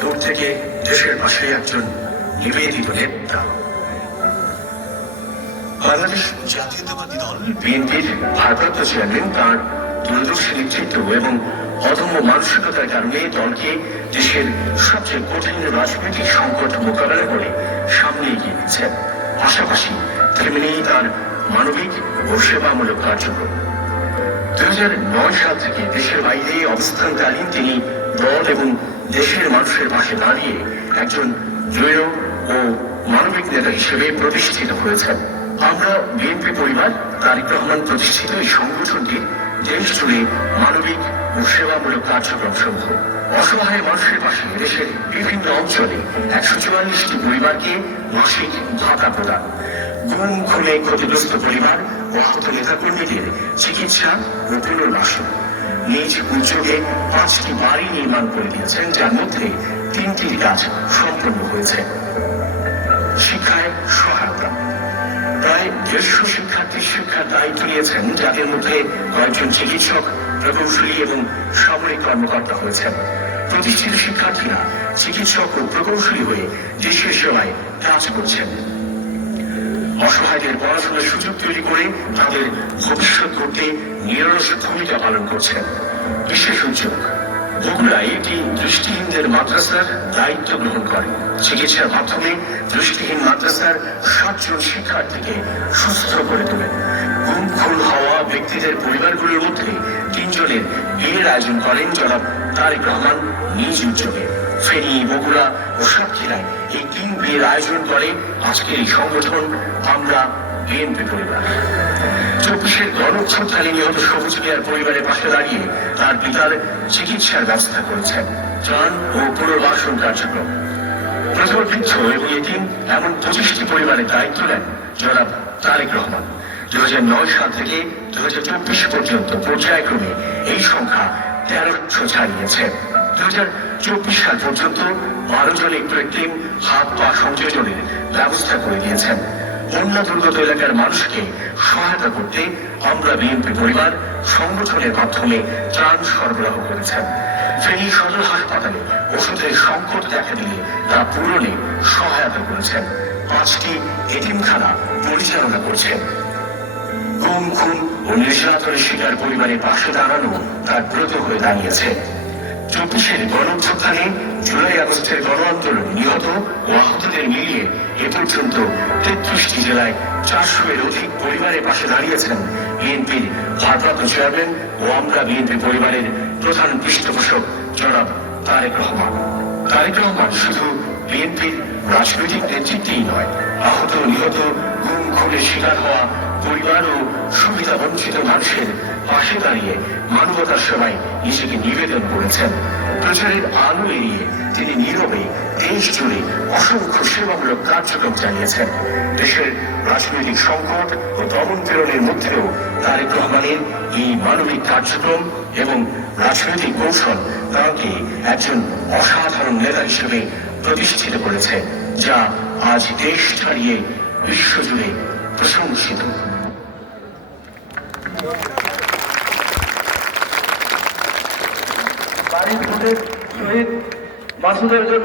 দূর থেকে দেশের পাশে একজন নিবেদিত নেতা। বাংলাদেশ জাতীয়তাবাদী দল বিএনপির ভারপ্রাপ্ত চেয়ারম্যান তার দূরদর্শী নেতৃত্ব এবং অদম্য মানসিকতার কারণে দলকে দেশের সবচেয়ে কঠিন রাজনৈতিক সংকট মোকাবেলা করে সামনে এগিয়ে নিচ্ছেন পাশাপাশি তেমনি তার মানবিক ও সেবামূলক কার্যক্রম। দুই হাজার নয় সাল থেকে দেশের বাইরে অবস্থানকালীন তিনি দল এবং দেশের মানুষের পাশে দাঁড়িয়ে একজন দৃঢ় ও মানবিক নেতা হিসেবে প্রতিষ্ঠিত হয়েছেন। আমরা বিএনপি পরিবার, তারিক রহমান প্রতিষ্ঠিত এই সংগঠনটি দেশ জুড়ে মানবিক ও সেবামূলক কার্যক্রম সমূহ। অসহায় মানুষের পাশে দেশের বিভিন্ন অঞ্চলে একশো চুয়াল্লিশটি পরিবারকে মাসিক ভাতা প্রদান। গুম খুলে ক্ষতিগ্রস্ত পরিবার ও আহত নেতাকর্মীদের চিকিৎসা ও পুনর্বাসন। নিজ উদ্যোগে পাঁচটি বাড়ি নির্মাণ করে দিয়েছেন, যার মধ্যে কাজ সম্পন্ন হয়েছে। শিক্ষায় সহায়তা। প্রায় দেড়শো শিক্ষার্থী শিক্ষার দায়িত্ব নিয়েছেন, যাদের মধ্যে কয়েকজন চিকিৎসক, প্রকৌশলী এবং সামরিক কর্মকর্তা হয়েছেন। প্রতিষ্ঠিত শিক্ষার্থীরা চিকিৎসক ও প্রকৌশলী হয়ে দেশের সেবায় কাজ করছেন। অসহায়দের পড়াশোনার সুযোগ তৈরি করে তাদের ভবিষ্যৎ করতে নিরলস ভূমিকা পালন করছেন। বিশেষ উদ্যোগ বগুড়ায় একটি দৃষ্টিহীনদের মাদ্রাসার দায়িত্ব গ্রহণ করে। চিকিৎসার মাধ্যমে দৃষ্টিহীন মাদ্রাসার সাতজন শিক্ষার্থীকে সুস্থ করে তোলেন। গুম খুন হওয়া ব্যক্তিদের পরিবারগুলোর মধ্যে তিনজনের বিয়ের আয়োজন করেন জনাব তারেক রহমান নিজ উদ্যোগে ফেনী, বগুড়া ও সাতক্ষীরায় এই তিন বিয়ের আয়োজন করে আজকের এই সংগঠন আমরা বিএনপি পরিবার। চব্বিশের গণঅভ্যুত্থানে নিহত সবুজ মিয়ার পরিবারের পাশে দাঁড়িয়ে তার পিতার চিকিৎসার ব্যবস্থা করেছেন। ত্রাণ ও পুনর্বাসন কার্যক্রম। প্রথম বৃদ্ধ এবং এটিম এমন পঁচিশটি পরিবারের দায়িত্ব নেন জনাব তারেক রহমান। দু হাজার নয় সাল থেকে দু হাজার চব্বিশ পর্যন্ত পর্যায়ক্রমে এই সংখ্যা তেরোশো ছাড়িয়েছে দু হাজার চব্বিশ সাল পর্যন্ত বারো জন একটি হাত পা সংযোজনের ব্যবস্থা করে দিয়েছেন। বন্যা দুর্গত এলাকার মানুষকে সহায়তা করতে আমরা বিএনপি পরিবার সংগঠনের মাধ্যমে ত্রাণ সরবরাহ করেছেন। ফেনী সদর হাসপাতালে ওষুধের সংকট দেখা দিলে তা পূরণে সহায়তা করেছেন। পাঁচটি এতিমখানা পরিচালনা করছেন। গুম খুন ও শিকার পরিবারের পাশে দাঁড়ানো তার ব্রত হয়ে দাঁড়িয়েছে। চব্বিশের গণঅভ্যুত্থানে জুলাই আগস্টের গণ আন্দোলন নিহত ও আহতদের মিলিয়ে এ পর্যন্ত তেত্রিশটি জেলায় চারশো এর অধিক পরিবারের পাশে দাঁড়িয়েছেন বিএনপির ভারপ্রাপ্ত চেয়ারম্যান ও আমরা বিএনপি পরিবারের প্রধান পৃষ্ঠপোষক জনাব তারেক রহমান। তারেক রহমান শুধু বিএনপির রাজনৈতিক নেতৃত্বেই নয়, আহত নিহত খুনের শিকার হওয়া পরিবার ও সুবিধা বঞ্চিত মানুষের পাশে দাঁড়িয়ে মানবতার সেবায় নিজেকে নিবেদন করেছেন। প্রচারের আলো এড়িয়ে তিনি নীরবে দেশ জুড়ে অসংখ্য সেবামূলক কার্যক্রম চালিয়েছেন। দেশের রাজনৈতিক সংকট ও দমন পীড়নের মধ্যেও তারেক রহমানের এই মানবিক কার্যক্রম এবং রাজনৈতিক কৌশল তাকে একজন অসাধারণ নেতা হিসেবে প্রতিষ্ঠিত করেছে, যা আজ দেশ ছাড়িয়ে বিশ্বজুড়ে প্রশংসিত বাড়ির শহীদ মাসুদের জন্য